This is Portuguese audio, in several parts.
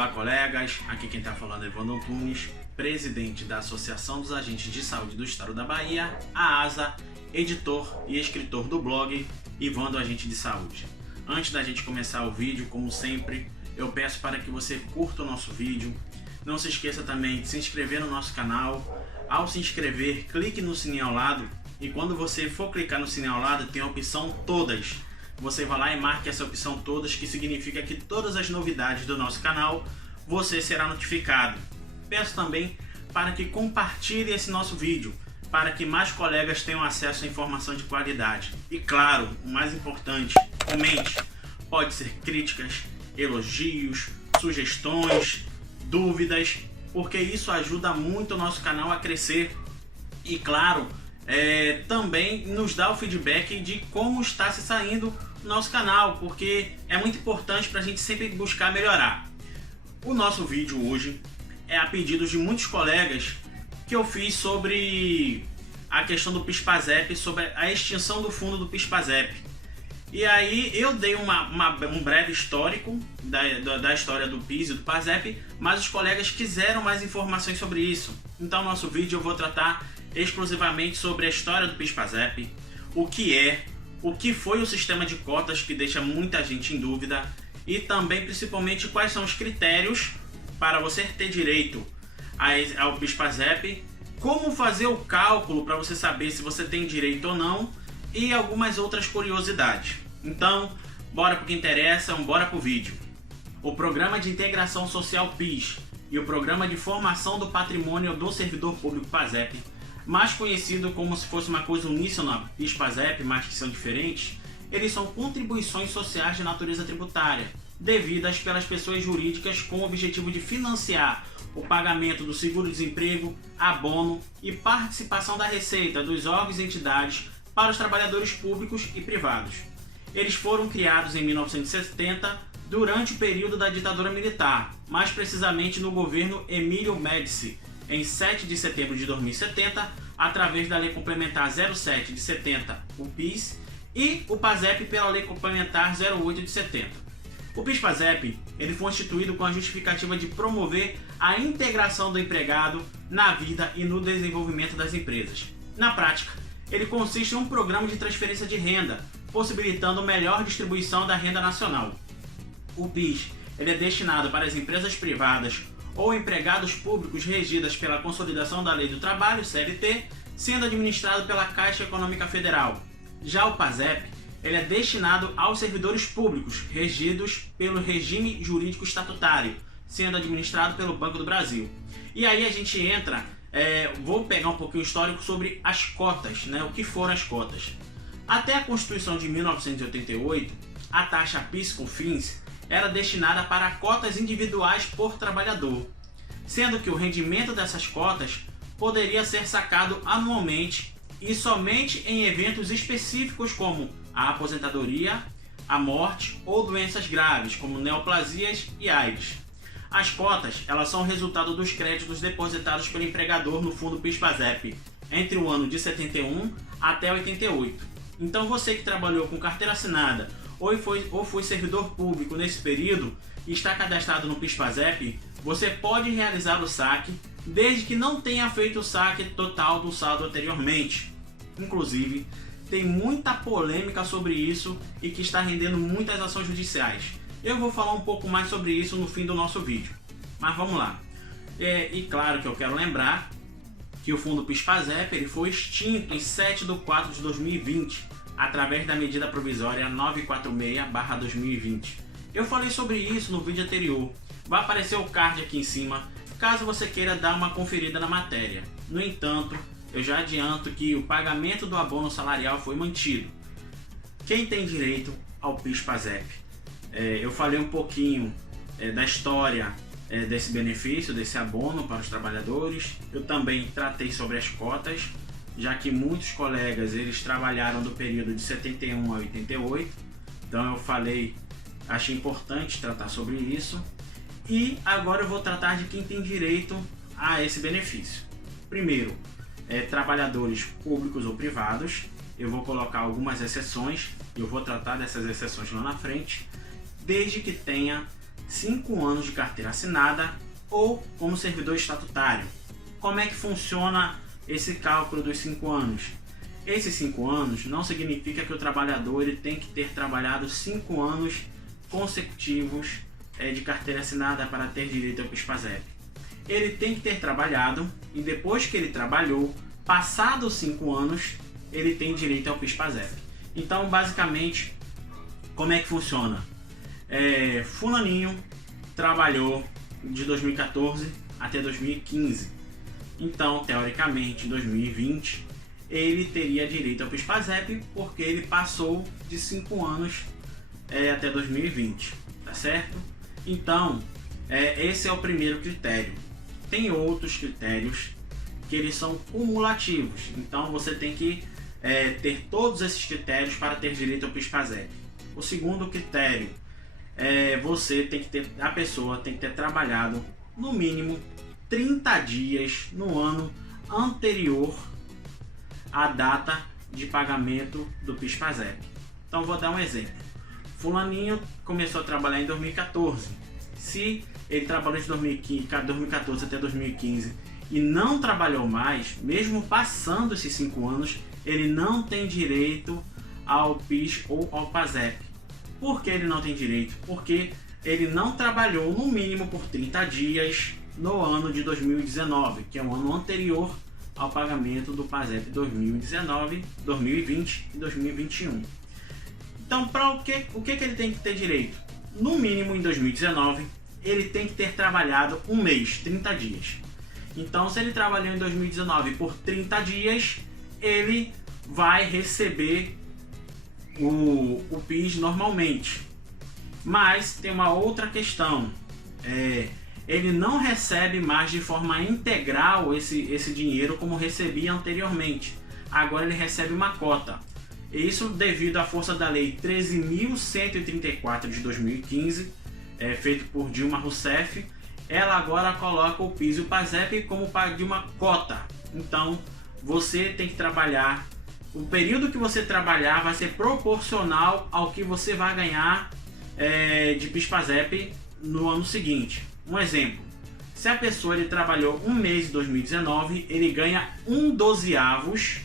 Olá, colegas, aqui quem está falando é Evandro Antunes, presidente da Associação dos Agentes de Saúde do Estado da Bahia, a ASA, editor e escritor do blog Evandro Agente de Saúde. Antes da gente começar o vídeo, como sempre, eu peço para que você curta o nosso vídeo. Não se esqueça também de se inscrever no nosso canal. Ao se inscrever, clique no sininho ao lado e quando você for clicar no sininho ao lado, tem a opção Todas. Você vai lá e marque essa opção Todas, que significa que todas as novidades do nosso canal você será notificado. Peço também para que compartilhe esse nosso vídeo, para que mais colegas tenham acesso a informação de qualidade. E claro, o mais importante, comente. Pode ser críticas, elogios, sugestões, dúvidas, porque isso ajuda muito o nosso canal a crescer. E claro, também nos dá o feedback de como está se saindo o nosso canal, porque é muito importante para a gente sempre buscar melhorar. O nosso vídeo hoje é a pedido de muitos colegas que eu fiz sobre a questão do PIS/PASEP, sobre a extinção do fundo do PIS/PASEP. E aí eu dei um breve histórico da história do PIS e do PASEP, mas os colegas quiseram mais informações sobre isso. Então no nosso vídeo eu vou tratar exclusivamente sobre a história do PIS/PASEP, o que foi o sistema de cotas, que deixa muita gente em dúvida, e também principalmente quais são os critérios para você ter direito ao PIS/PASEP, como fazer o cálculo para você saber se você tem direito ou não, e algumas outras curiosidades. Então, bora pro que interessa, bora pro vídeo. O Programa de Integração Social PIS e o Programa de Formação do Patrimônio do Servidor Público PASEP, mais conhecido como se fosse uma coisa uníssona, PIS/PASEP, mas que são diferentes, eles são contribuições sociais de natureza tributária, devidas pelas pessoas jurídicas com o objetivo de financiar o pagamento do seguro-desemprego, abono e participação da receita dos órgãos e entidades para os trabalhadores públicos e privados. Eles foram criados em 1970, durante o período da ditadura militar, mais precisamente no governo Emílio Médici, em 7 de setembro de 2070, através da Lei Complementar 07 de 70, o PIS, e o PASEP pela Lei Complementar 08 de 70. O PIS/PASEP ele foi instituído com a justificativa de promover a integração do empregado na vida e no desenvolvimento das empresas. Na prática, ele consiste em um programa de transferência de renda, possibilitando melhor distribuição da renda nacional. O PIS ele é destinado para as empresas privadas ou empregados públicos regidas pela Consolidação da Lei do Trabalho, CLT, sendo administrado pela Caixa Econômica Federal. Já o PASEP ele é destinado aos servidores públicos regidos pelo regime jurídico estatutário, sendo administrado pelo Banco do Brasil. E aí a gente entra, vou pegar um pouquinho histórico sobre as cotas, o que foram as cotas. Até a Constituição de 1988, a taxa PIS/COFINS era destinada para cotas individuais por trabalhador, sendo que o rendimento dessas cotas poderia ser sacado anualmente e somente em eventos específicos como a aposentadoria, a morte ou doenças graves como neoplasias e AIDS. As cotas elas são resultado dos créditos depositados pelo empregador no fundo PIS/PASEP entre o ano de 71 até 88. Então você que trabalhou com carteira assinada ou foi servidor público nesse período e está cadastrado no PIS/PASEP, você pode realizar o saque desde que não tenha feito o saque total do saldo anteriormente. Inclusive, tem muita polêmica sobre isso e que está rendendo muitas ações judiciais. Eu vou falar um pouco mais sobre isso no fim do nosso vídeo, mas vamos lá. E claro que eu quero lembrar que o fundo PIS/PASEP ele foi extinto em 7 de 4 de 2020, através da medida provisória 946/2020. Eu falei sobre isso no vídeo anterior, vai aparecer o card aqui em cima, caso você queira dar uma conferida na matéria. No entanto, eu já adianto que o pagamento do abono salarial foi mantido. Quem tem direito ao PIS/PASEP? Eu falei um pouquinho da história desse benefício, desse abono para os trabalhadores. Eu também tratei sobre as cotas, já que muitos colegas eles trabalharam do período de 71 a 88. Então eu achei importante tratar sobre isso. E agora eu vou tratar de quem tem direito a esse benefício. Primeiro, trabalhadores públicos ou privados. Eu vou colocar algumas exceções, eu vou tratar dessas exceções lá na frente, desde que tenha 5 anos de carteira assinada ou como servidor estatutário. Como é que funciona esse cálculo dos 5 anos? Esses 5 anos não significa que o trabalhador ele tem que ter trabalhado 5 anos consecutivos de carteira assinada para ter direito ao PIS/PASEP. Ele tem que ter trabalhado e depois que ele trabalhou, passados 5 anos, ele tem direito ao PIS/PASEP. Então, basicamente, como é que funciona? Fulaninho trabalhou de 2014 até 2015. Então, teoricamente, em 2020, ele teria direito ao PIS/PASEP porque ele passou de 5 anos até 2020, tá certo? Então, esse é o primeiro critério. Tem outros critérios que eles são cumulativos. Então, você tem que ter todos esses critérios para ter direito ao PIS/PASEP. O segundo critério a pessoa tem que ter trabalhado no mínimo 30 dias no ano anterior à data de pagamento do PIS/PASEP. Então vou dar um exemplo. Fulaninho começou a trabalhar em 2014. Se ele trabalhou de 2014 até 2015 e não trabalhou mais, mesmo passando esses 5 anos, ele não tem direito ao PIS ou ao PASEP. Por que ele não tem direito? Porque ele não trabalhou no mínimo por 30 dias no ano de 2019, que é o ano anterior ao pagamento do PASEP 2019, 2020 e 2021. Então, para o que ele tem que ter direito? No mínimo em 2019, ele tem que ter trabalhado um mês, 30 dias. Então, se ele trabalhou em 2019 por 30 dias, ele vai receber o PIS normalmente. Mas tem uma outra questão. Ele não recebe mais de forma integral esse dinheiro como recebia anteriormente. Agora ele recebe uma cota. Isso devido à força da Lei 13.134 de 2015, feito por Dilma Rousseff. Ela agora coloca o PIS e o PASEP como de uma cota. Então você tem que trabalhar. O período que você trabalhar vai ser proporcional ao que você vai ganhar de PIS/PASEP no ano seguinte. Um exemplo, se a pessoa ele trabalhou um mês em 2019, ele ganha 1/12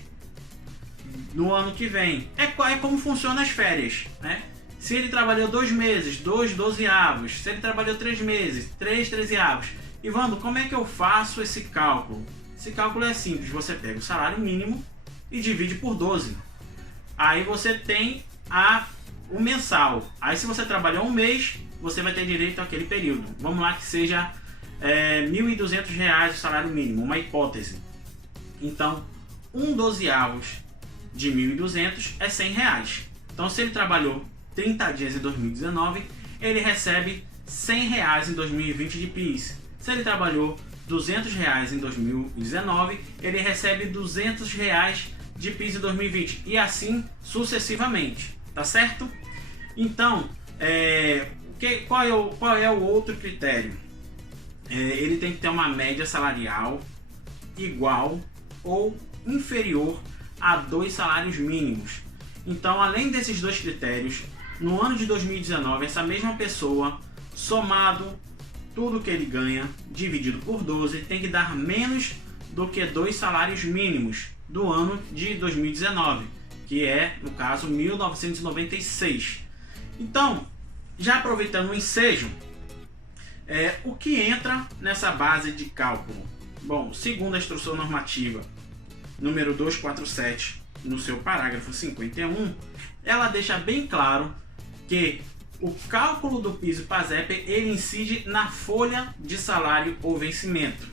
no ano que vem. É como funciona as férias, né? Se ele trabalhou 2 meses, 2/12. Se ele trabalhou 3 meses, 3/13. E vamos, como é que eu faço esse cálculo? Esse cálculo é simples, você pega o salário mínimo e divide por 12. Aí você tem o mensal. Aí se você trabalhou um mês, você vai ter direito àquele período. Vamos lá que seja R$ 1.200 o salário mínimo, uma hipótese. Então, 1/12 de 1.200 é R$100. Então, se ele trabalhou 30 dias em 2019, ele recebe R$100 em 2020 de PIS. Se ele trabalhou R$200 em 2019, ele recebe R$200 de PIS em 2020 e assim sucessivamente, tá certo? Então, qual é o outro critério? Ele tem que ter uma média salarial igual ou inferior a 2 salários mínimos. Então, além desses 2 critérios, no ano de 2019, essa mesma pessoa, somado tudo que ele ganha, dividido por 12, tem que dar menos do que 2 salários mínimos do ano de 2019, que é, no caso, 1.996. Então, já aproveitando o ensejo, o que entra nessa base de cálculo? Bom, segundo a instrução normativa número 247, no seu parágrafo 51, ela deixa bem claro que o cálculo do PIS e PASEP ele incide na folha de salário ou vencimento.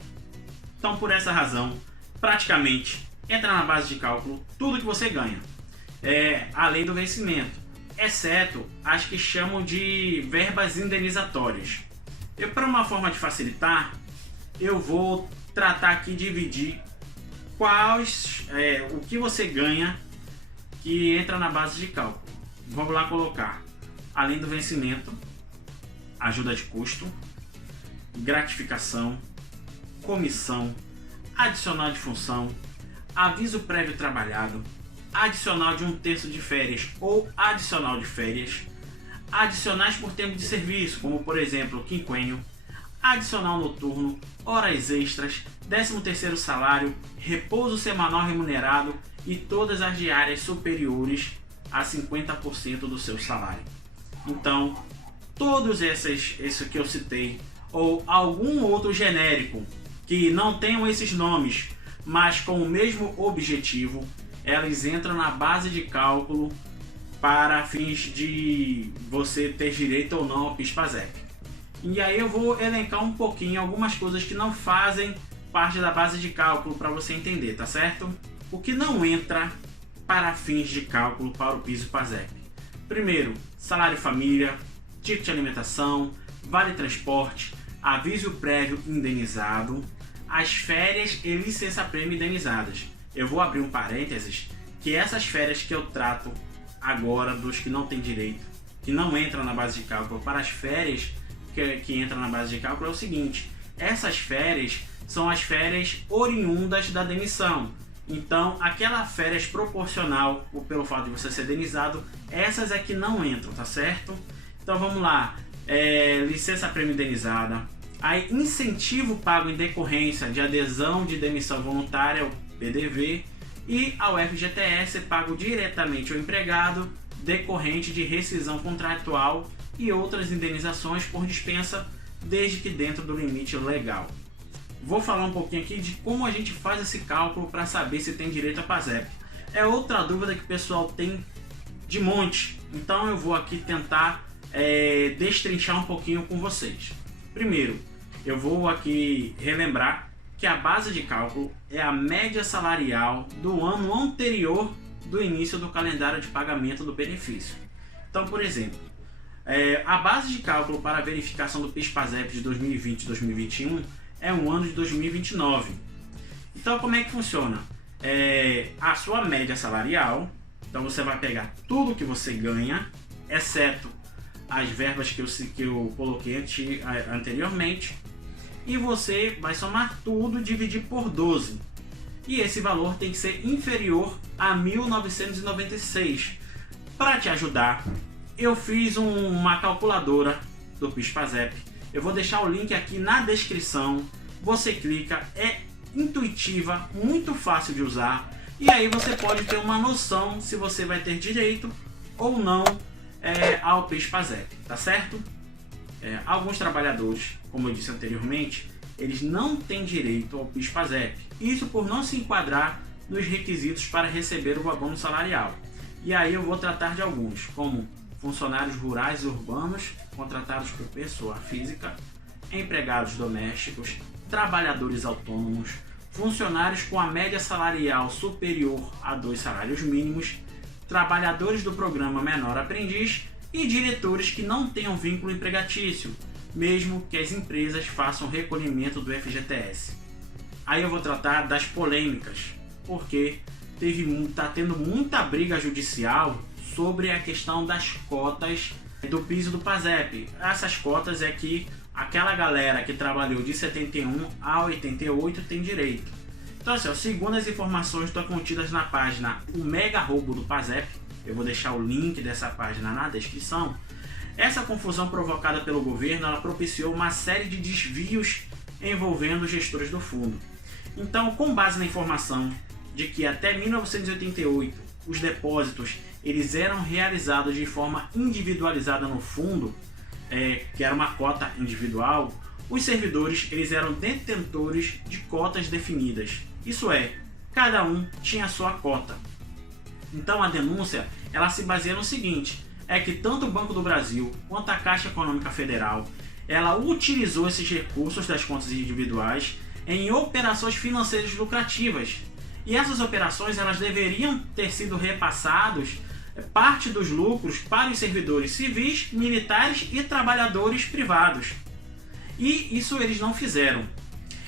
Então, por essa razão, praticamente entra na base de cálculo tudo que você ganha, além do vencimento, exceto as que chamam de verbas indenizatórias. Para uma forma de facilitar, eu vou tratar aqui, dividir o que você ganha que entra na base de cálculo. Vamos lá colocar, além do vencimento, ajuda de custo, gratificação, comissão, adicional de função, aviso prévio trabalhado, adicional de 1/3 de férias ou adicional de férias, adicionais por tempo de serviço, como por exemplo quinquênio, adicional noturno, horas extras, 13º salário, repouso semanal remunerado e todas as diárias superiores a 50% do seu salário. Então, todos esses que eu citei, ou algum outro genérico que não tenham esses nomes, mas com o mesmo objetivo, elas entram na base de cálculo para fins de você ter direito ou não ao PIS/PASEP. E aí eu vou elencar um pouquinho algumas coisas que não fazem parte da base de cálculo para você entender, tá certo? O que não entra para fins de cálculo para o PIS e PASEP. Primeiro, salário família, ticket de alimentação, vale transporte, aviso prévio indenizado, as férias e licença-prêmio indenizadas. Eu vou abrir um parênteses, que essas férias que eu trato agora dos que não têm direito, que não entram na base de cálculo, para as férias que entram na base de cálculo é o seguinte: essas férias são as férias oriundas da demissão. Então, aquela férias proporcional, ou pelo fato de você ser indenizado, essas é que não entram, tá certo? Então vamos lá, licença-prêmio indenizada, aí incentivo pago em decorrência de adesão de demissão voluntária, o PDV, e ao FGTS pago diretamente ao empregado, decorrente de rescisão contratual e outras indenizações por dispensa, desde que dentro do limite legal. Vou falar um pouquinho aqui de como a gente faz esse cálculo para saber se tem direito a PASEP. É outra dúvida que o pessoal tem de monte, então eu vou aqui tentar destrinchar um pouquinho com vocês. Primeiro, eu vou aqui relembrar que a base de cálculo é a média salarial do ano anterior do início do calendário de pagamento do benefício. Então, por exemplo, a base de cálculo para a verificação do PIS/PASEP de 2020 e 2021 é um ano de 2029. Então, como é que funciona? A sua média salarial, então você vai pegar tudo que você ganha, exceto as verbas que eu coloquei anteriormente, e você vai somar tudo e dividir por 12. E esse valor tem que ser inferior a 1.996. Para te ajudar, eu fiz uma calculadora do PIS/PASEP. Eu vou deixar o link aqui na descrição. Você clica, é intuitiva, muito fácil de usar. E aí você pode ter uma noção se você vai ter direito ou não ao PIS/PASEP, tá certo? Alguns trabalhadores, como eu disse anteriormente, eles não têm direito ao PIS/PASEP. Isso por não se enquadrar nos requisitos para receber o abono salarial. E aí eu vou tratar de alguns, como funcionários rurais e urbanos contratados por pessoa física, empregados domésticos, trabalhadores autônomos, funcionários com a média salarial superior a 2 salários mínimos, trabalhadores do programa Menor Aprendiz e diretores que não tenham vínculo empregatício, mesmo que as empresas façam recolhimento do FGTS. Aí eu vou tratar das polêmicas, porque está tendo muita briga judicial sobre a questão das cotas do PIS e do PASEP. Essas cotas é que aquela galera que trabalhou de 71 a 88 tem direito. Então, assim, segundo as informações que estão contidas na página O Mega Roubo do PASEP, eu vou deixar o link dessa página na descrição, essa confusão provocada pelo governo, ela propiciou uma série de desvios envolvendo os gestores do fundo. Então, com base na informação de que até 1988 os depósitos eles eram realizados de forma individualizada no fundo, que era uma cota individual, os servidores eles eram detentores de cotas definidas. Isso é, cada um tinha a sua cota. Então a denúncia ela se baseia no seguinte, é que tanto o Banco do Brasil quanto a Caixa Econômica Federal ela utilizou esses recursos das contas individuais em operações financeiras lucrativas. E essas operações elas deveriam ter sido repassados parte dos lucros para os servidores civis, militares e trabalhadores privados. E isso eles não fizeram.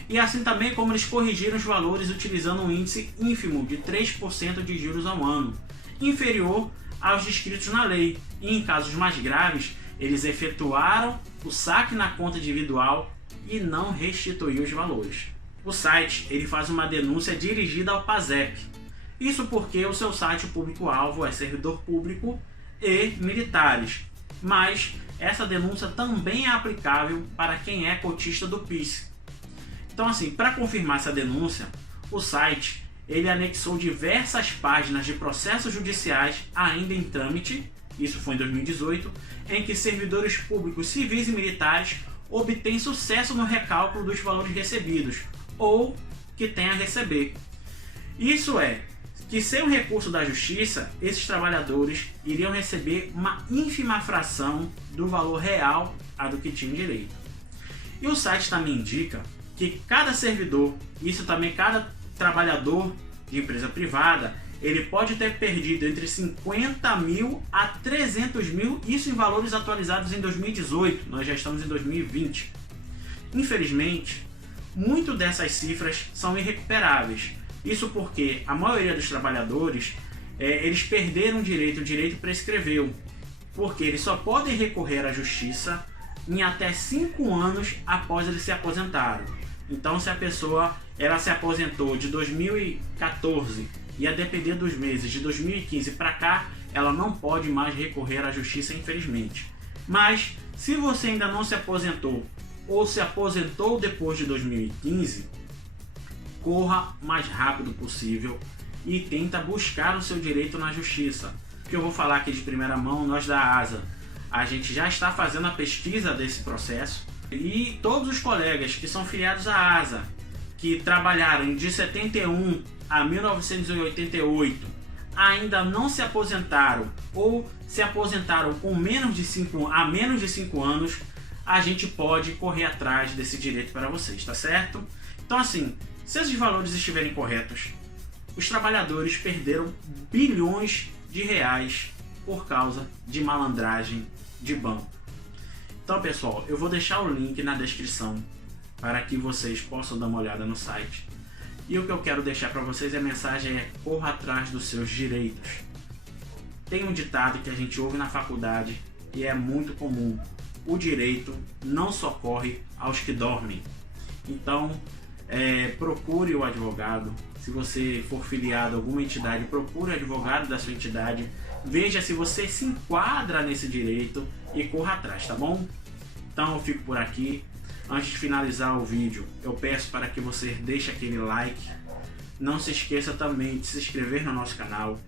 E assim também como eles corrigiram os valores utilizando um índice ínfimo de 3% de juros ao ano, inferior aos descritos na lei. E em casos mais graves, eles efetuaram o saque na conta individual e não restituiu os valores. O site ele faz uma denúncia dirigida ao PASEP. Isso porque o seu site, o público-alvo, é servidor público e militares. mas essa denúncia também é aplicável para quem é cotista do PIS. Então assim, para confirmar essa denúncia, o site ele anexou diversas páginas de processos judiciais ainda em trâmite, isso foi em 2018, em que servidores públicos civis e militares obtêm sucesso no recálculo dos valores recebidos, ou que têm a receber. Isso é, que sem o recurso da justiça, esses trabalhadores iriam receber uma ínfima fração do valor real a do que tinham direito. E o site também indica que cada servidor, isso também cada trabalhador de empresa privada, ele pode ter perdido entre 50 mil a 300 mil, isso em valores atualizados em 2018, nós já estamos em 2020. Infelizmente, muito dessas cifras são irrecuperáveis. Isso porque a maioria dos trabalhadores, eles perderam o direito prescreveu, porque eles só podem recorrer à justiça em até 5 anos após eles se aposentarem. Então, se a pessoa ela se aposentou de 2014 e a depender dos meses de 2015 para cá, ela não pode mais recorrer à justiça, infelizmente. Mas, se você ainda não se aposentou ou se aposentou depois de 2015, corra o mais rápido possível e tenta buscar o seu direito na justiça. O que eu vou falar aqui de primeira mão, nós da ASA, a gente já está fazendo a pesquisa desse processo e todos os colegas que são filiados à ASA, que trabalharam de 71 a 1988, ainda não se aposentaram ou se aposentaram com menos de 5 anos, a gente pode correr atrás desse direito para vocês, tá certo? Então assim, se esses valores estiverem corretos, os trabalhadores perderam bilhões de reais por causa de malandragem de banco. Então pessoal, eu vou deixar o link na descrição para que vocês possam dar uma olhada no site. E o que eu quero deixar para vocês, a mensagem é: corra atrás dos seus direitos. Tem um ditado que a gente ouve na faculdade e é muito comum: o direito não socorre aos que dormem. Então, procure o advogado. Se você for filiado a alguma entidade, procure o advogado da sua entidade. Veja se você se enquadra nesse direito e corra atrás, tá bom? Então eu fico por aqui. Antes de finalizar o vídeo, eu peço para que você deixe aquele like. Não se esqueça também de se inscrever no nosso canal,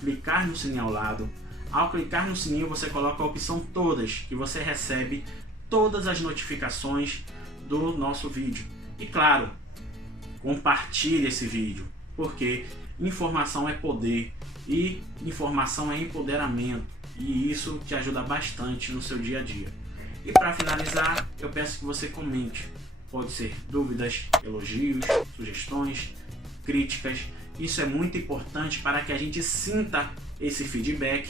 clicar no sininho ao lado. Ao clicar no sininho, você coloca a opção todas, que você recebe todas as notificações do nosso vídeo. E claro, compartilhe esse vídeo, porque informação é poder e informação é empoderamento, e isso te ajuda bastante no seu dia a dia. E para finalizar, eu peço que você comente. Pode ser dúvidas, elogios, sugestões, críticas. Isso é muito importante para que a gente sinta esse feedback,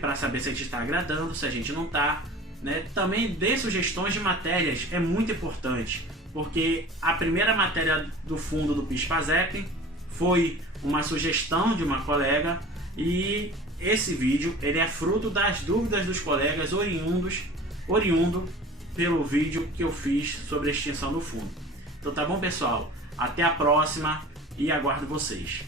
para saber se a gente está agradando, se a gente não está. Né? Também dê sugestões de matérias, é muito importante, porque a primeira matéria do fundo do PIS/PASEP foi uma sugestão de uma colega, e esse vídeo ele é fruto das dúvidas dos colegas oriundo pelo vídeo que eu fiz sobre a extinção do fundo. Então tá bom, pessoal? Até a próxima e aguardo vocês.